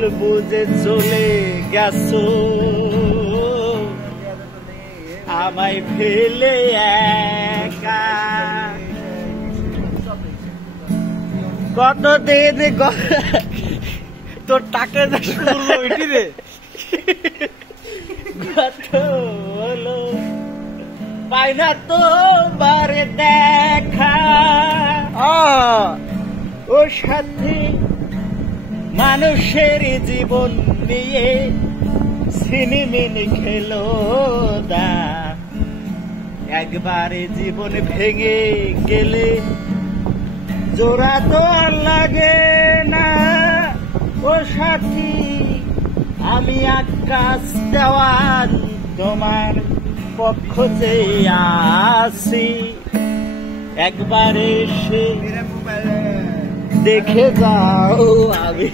ভুল বুঝে চলে গেছো, আমায় ফেলে একা। কতদিন তোর টাকা রে কত হলো পাই না তোমার দেখা। ও সাথী, মানুষের জীবন নিয়ে সিনেমিনি খেলো দা। একবারে জীবন ভেঙে গেলে জোড়া তো আর লাগে না। ও সাথী, আমি আকাশ দেওয়ান তোমার পক্ষ চেয়ে আসি, একবারে এসে দেখে যাও আমি